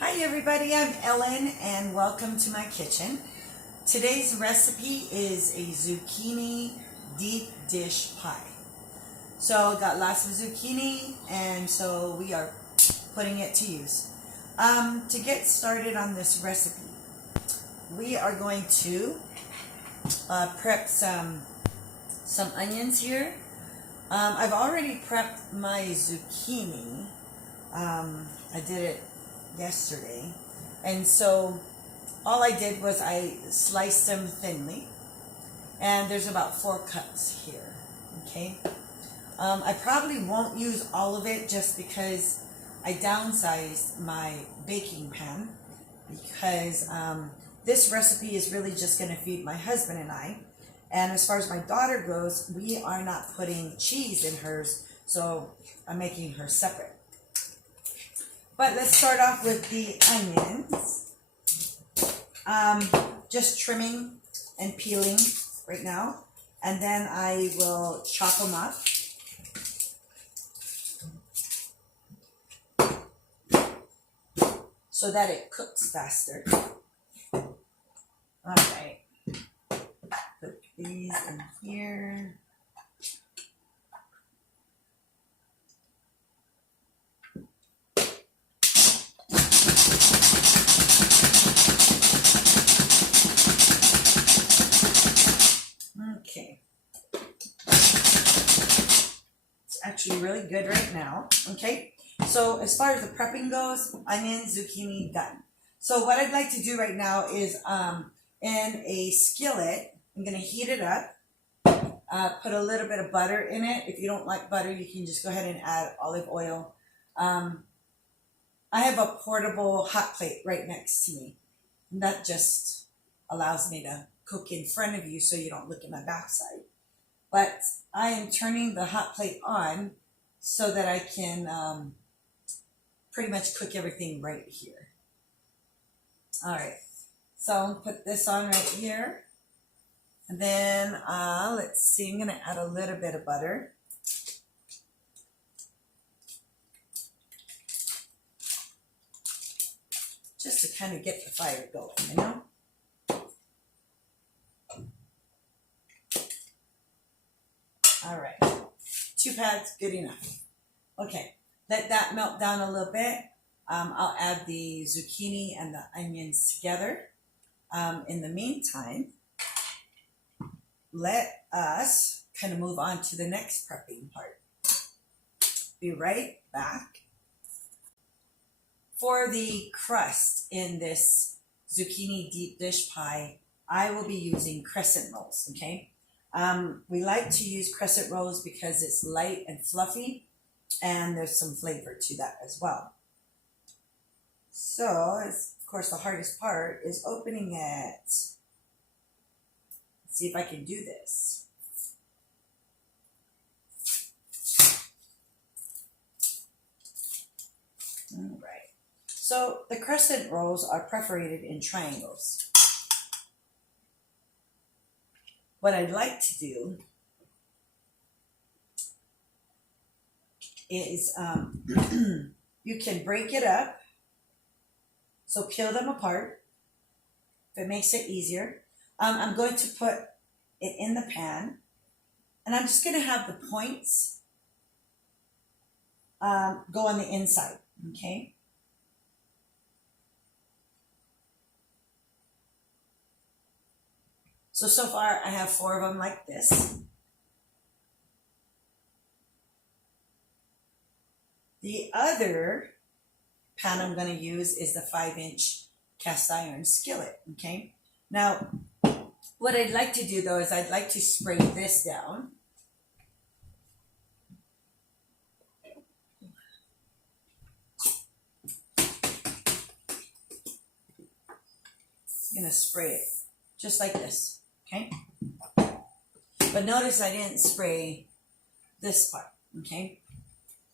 Hi everybody, I'm Ellen and welcome to my kitchen. Today's recipe is a zucchini deep dish pie. So got lots of zucchini and so we are putting it to use. To get started on this recipe, we are going to prep some onions here. I've already prepped my zucchini. I did it yesterday, and so all I did was I sliced them thinly, and there's about 4 cups here. Okay, I probably won't use all of it just because I downsized my baking pan because this recipe is really just going to feed my husband and I. And as far as my daughter goes, we are not putting cheese in hers, so I'm making her separate. But let's start off with the onions. Just trimming and peeling right now. And then I will chop them up. So that it cooks faster. All right. Put these in here. Okay. It's actually really good right now. Okay. So as far as the prepping goes, onions, zucchini, done. So what I'd like to do right now is in a skillet, I'm going to heat it up. Put a little bit of butter in it. If you don't like butter, you can just go ahead and add olive oil. I have a portable hot plate right next to me. And that just allows me to cook in front of you so you don't look at my backside. But I am turning the hot plate on so that I can pretty much cook everything right here. All right, so I'll put this on right here. And then let's see, I'm going to add a little bit of butter. Just to kind of get the fire going, you know? All right, 2 pads, good enough. Okay, let that melt down a little bit. I'll add the zucchini and the onions together. In the meantime, let us kind of move on to the next prepping part. Be right back. For the crust in this zucchini deep dish pie, I will be using crescent rolls, okay? We like to use crescent rolls because it's light and fluffy, and there's some flavor to that as well. So, of course, the hardest part is opening it. Let's see if I can do this. All right. So the crescent rolls are perforated in triangles. What I'd like to do is you can break it up. So peel them apart if it makes it easier. I'm going to put it in the pan, and I'm just going to have the points go on the inside, okay? So far I have 4 of them like this. The other pan I'm going to use is the 5-inch cast iron skillet, okay? Now, what I'd like to do though is I'd like to spray this down. I'm going to spray it just like this, okay? But notice I didn't spray this part, okay?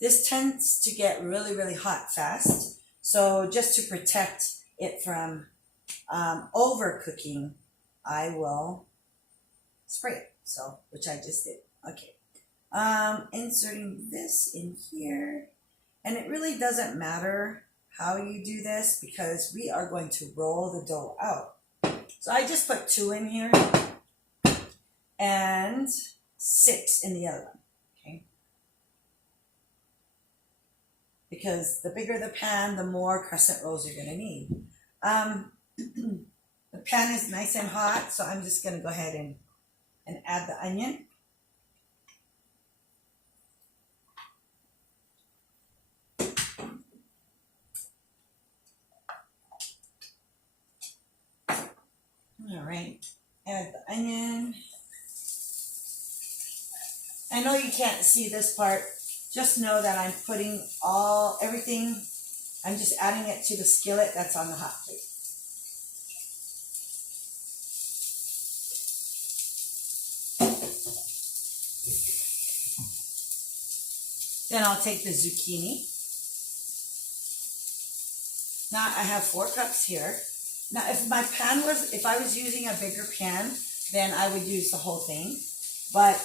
This tends to get really, really hot fast. So just to protect it from overcooking, I will spray it. So, which I just did. Okay. Inserting this in here. And it really doesn't matter how you do this because we are going to roll the dough out. So I just put 2 in here and 6 in the other one, okay? Because the bigger the pan, the more crescent rolls you're gonna need. The pan is nice and hot, so I'm just gonna go ahead and add the onion. All right, add the onion. I know you can't see this part. Just know that I'm putting everything, I'm just adding it to the skillet that's on the hot plate. Then I'll take the zucchini. Now I have 4 cups here. Now if I was using a bigger pan, then I would use the whole thing. But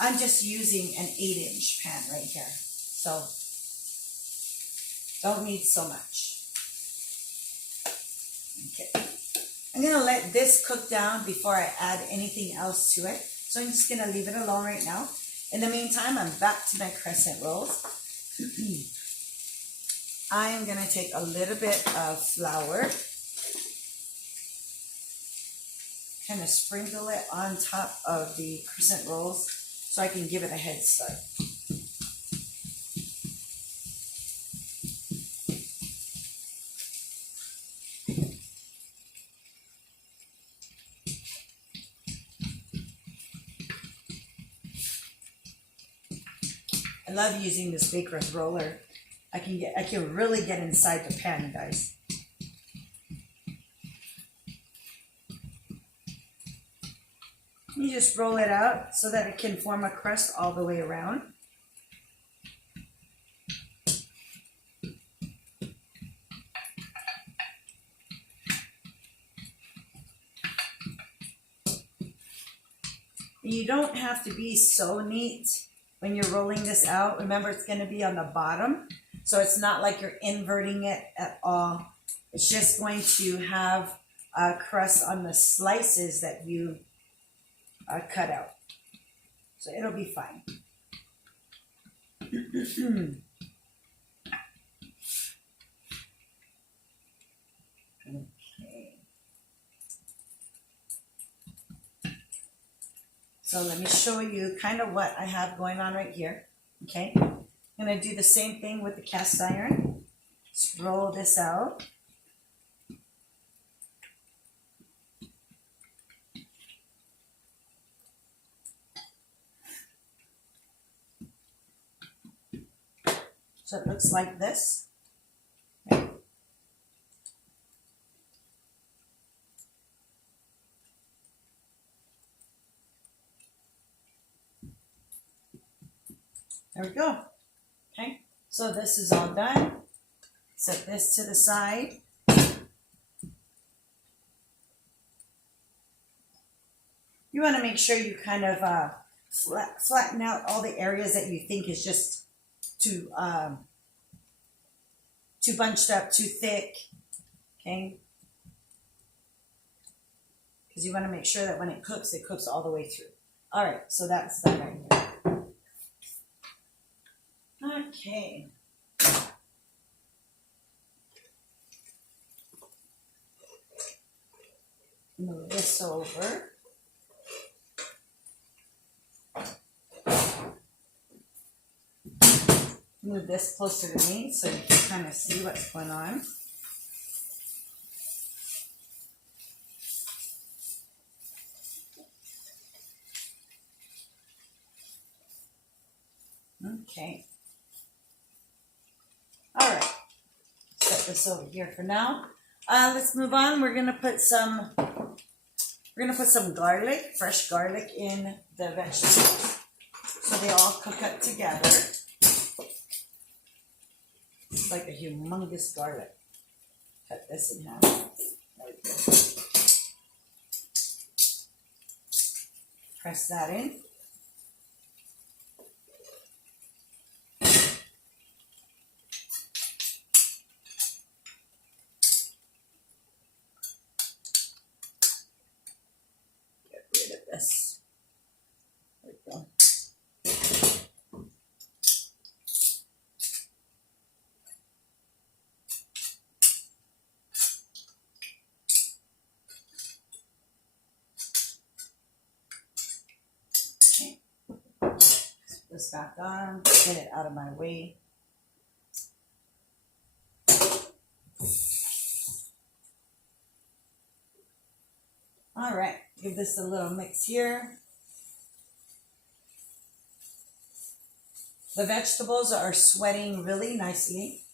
I'm just using an 8-inch pan right here. So don't need so much. Okay. I'm gonna let this cook down before I add anything else to it. So I'm just gonna leave it alone right now. In the meantime, I'm back to my crescent rolls. I am gonna take a little bit of flour, kind of sprinkle it on top of the crescent rolls so I can give it a head start. I love using this baker's roller. I can really get inside the pan, guys. You just roll it out so that it can form a crust all the way around. You don't have to be so neat when you're rolling this out. Remember, it's going to be on the bottom, so it's not like you're inverting it at all. It's just going to have a crust on the slices that you cut out. So it'll be fine. Okay. So let me show you kind of what I have going on right here. Okay. I'm going to do the same thing with the cast iron. Just roll this out. So it looks like this. Okay. There we go. Okay, so this is all done. Set this to the side. You want to make sure you kind of flatten out all the areas that you think is just too bunched up, too thick. Okay, because you want to make sure that when it cooks all the way through. All right, so that's done right here. Okay. Move this over. Move this closer to me so you can kind of see what's going on. Okay. All right. Set this over here for now. Let's move on. We're gonna put some garlic, fresh garlic, in the vegetables, so they all cook up together. It's like a humongous garlic. Cut this in half. There we go. Press that in. this. There we go. Okay. Put this back on, get it out of my way. All right, give this a little mix here. The vegetables are sweating really nicely.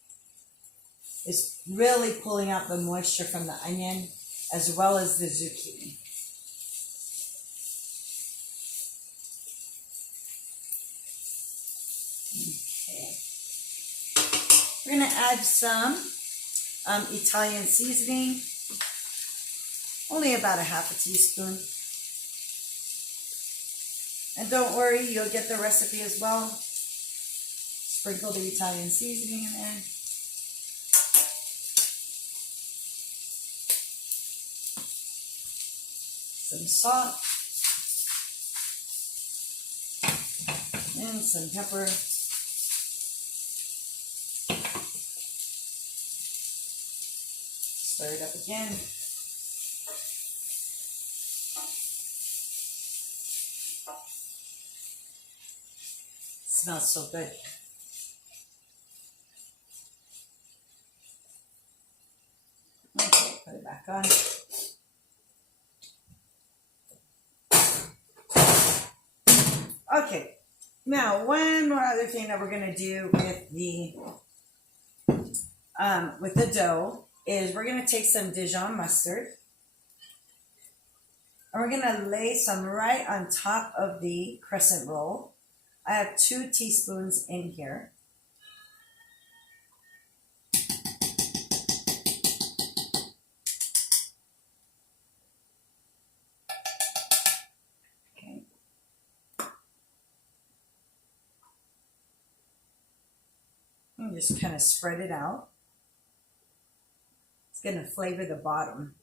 It's really pulling out the moisture from the onion as well as the zucchini. Okay. We're gonna add some Italian seasoning. Only about a half a teaspoon. And don't worry, you'll get the recipe as well. Sprinkle the Italian seasoning in there. Some salt. And some pepper. Stir it up again. Smells so good. Okay, put it back on. Okay, now one more other thing that we're gonna do with the dough is we're gonna take some Dijon mustard and we're gonna lay some right on top of the crescent roll. I have 2 teaspoons in here. Okay. And just kind of spread it out. It's going to flavor the bottom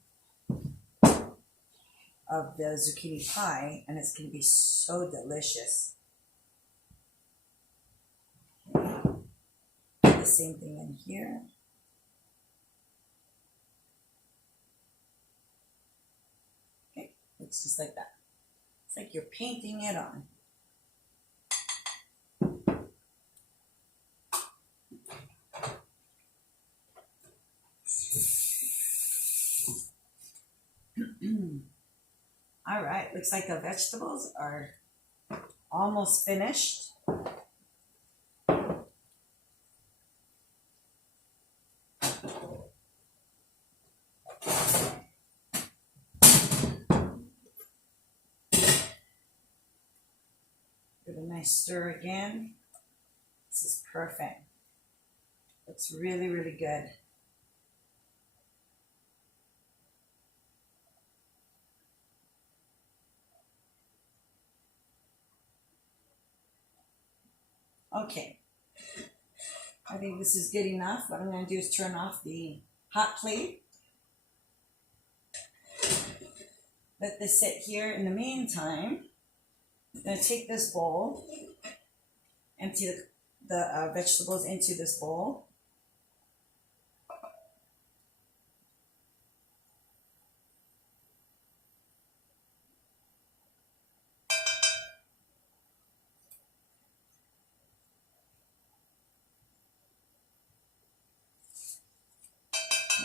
of the zucchini pie, and it's going to be so delicious. The same thing in here. Okay, looks just like that. It's like you're painting it on. All right, looks like the vegetables are almost finished. Give it a nice stir again. This is perfect. Looks really, really good. Okay. I think this is good enough. What I'm going to do is turn off the hot plate. Let this sit here. In the meantime, I'm going to take this bowl, empty the vegetables into this bowl.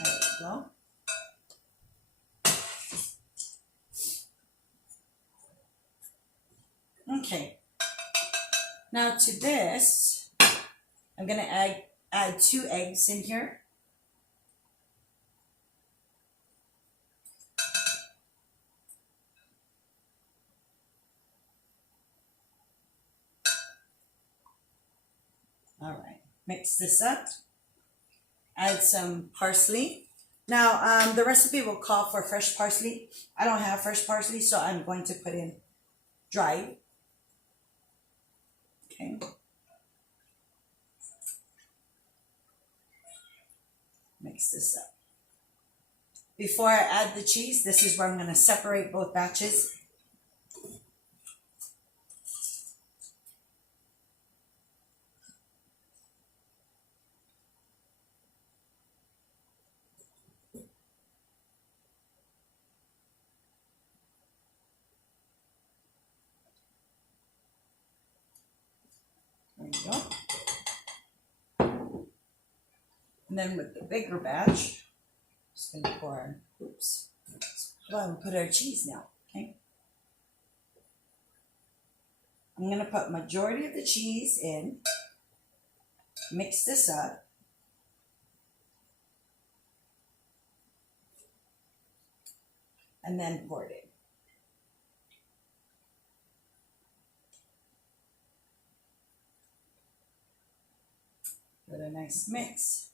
There we go. Okay. Now to this, I'm going to add 2 eggs in here. All right, mix this up. Add some parsley. Now, the recipe will call for fresh parsley. I don't have fresh parsley, so I'm going to put in dried. Okay. Mix this up. Before I add the cheese, this is where I'm going to separate both batches. And then with the bigger batch, just going to pour, oops, well, we'll put our cheese now, okay? I'm going to put majority of the cheese in, mix this up, and then pour it in. With a nice mix.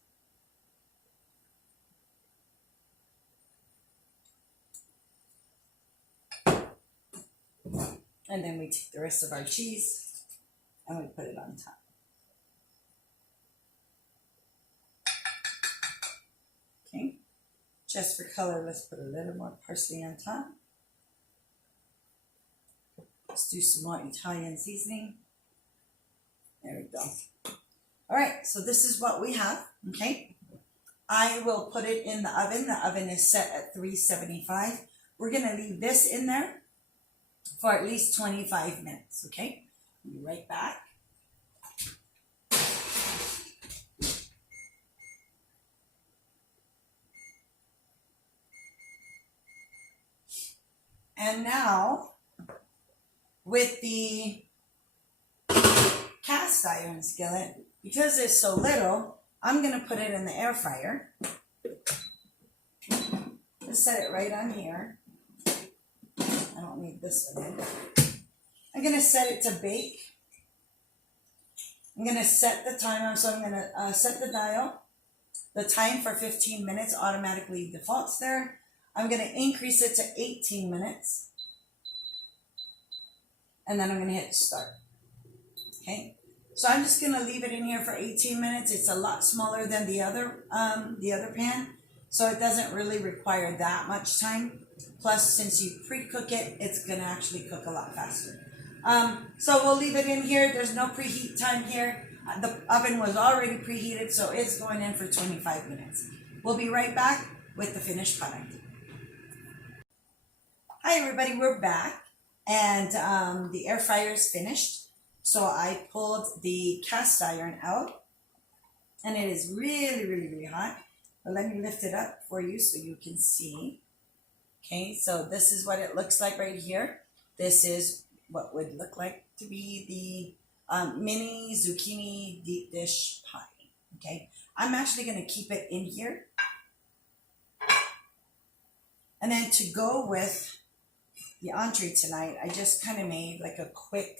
And then we take the rest of our cheese and we put it on top. Okay, just for color, let's put a little more parsley on top. Let's do some more Italian seasoning. There we go. All right, so this is what we have, okay? I will put it in the oven. The oven is set at 375. We're gonna leave this in there for at least 25 minutes, okay? I'll be right back. And now, with the cast iron skillet, because it's so little, I'm going to put it in the air fryer. Just set it right on here. I don't need this one in. I'm going to set it to bake. I'm going to set the timer, so I'm going to set the dial. The time for 15 minutes automatically defaults there. I'm going to increase it to 18 minutes. And then I'm going to hit start. Okay. So I'm just going to leave it in here for 18 minutes. It's a lot smaller than the other pan, so it doesn't really require that much time. Plus, since you pre-cook it, it's going to actually cook a lot faster. So we'll leave it in here. There's no preheat time here. The oven was already preheated, so it's going in for 25 minutes. We'll be right back with the finished product. Hi everybody, we're back, and the air fryer is finished. So I pulled the cast iron out, and it is really, really, really hot. But let me lift it up for you so you can see. Okay, so this is what it looks like right here. This is what would look like to be the mini zucchini deep dish pie. Okay, I'm actually going to keep it in here. And then to go with the entree tonight, I just kind of made like a quick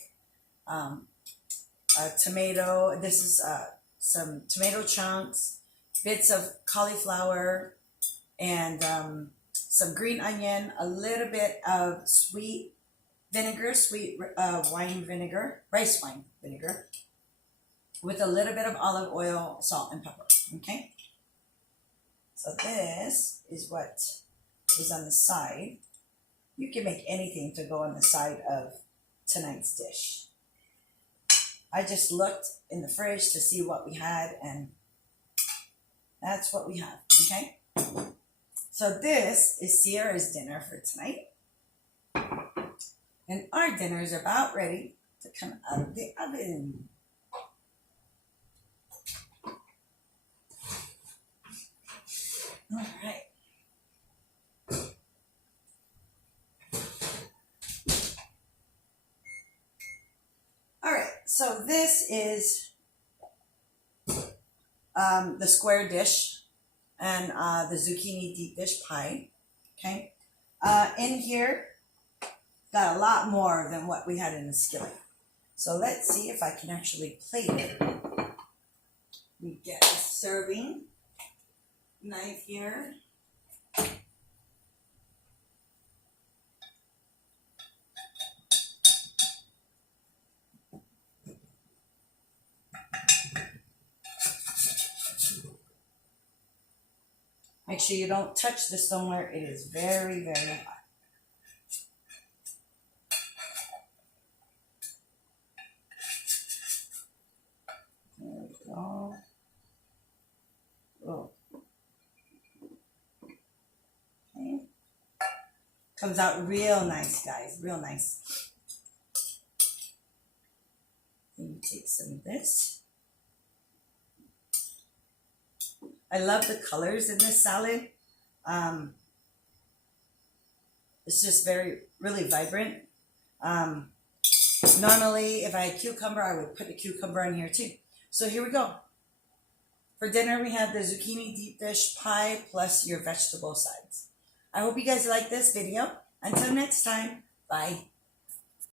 tomato. This is some tomato chunks, bits of cauliflower, and some green onion, a little bit of sweet vinegar, wine vinegar, rice wine vinegar, with a little bit of olive oil, salt, and pepper. Okay, so this is what is on the side. You can make anything to go on the side of tonight's dish. I just looked in the fridge to see what we had, and that's what we have, okay? So this is Sierra's dinner for tonight. And our dinner is about ready to come out of the oven. All right. So this is the square dish and the zucchini deep dish pie. Okay, in here got a lot more than what we had in the skillet. So let's see if I can actually plate it. We get a serving knife here. Make sure you don't touch the stoneware. It is very, very hot. There we go. Oh. Okay. Comes out real nice, guys. Real nice. Then you take some of this. I love the colors in this salad. It's just really vibrant. Normally, if I had cucumber, I would put the cucumber in here too. So here we go. For dinner, we have the zucchini deep dish pie plus your vegetable sides. I hope you guys like this video. Until next time, bye.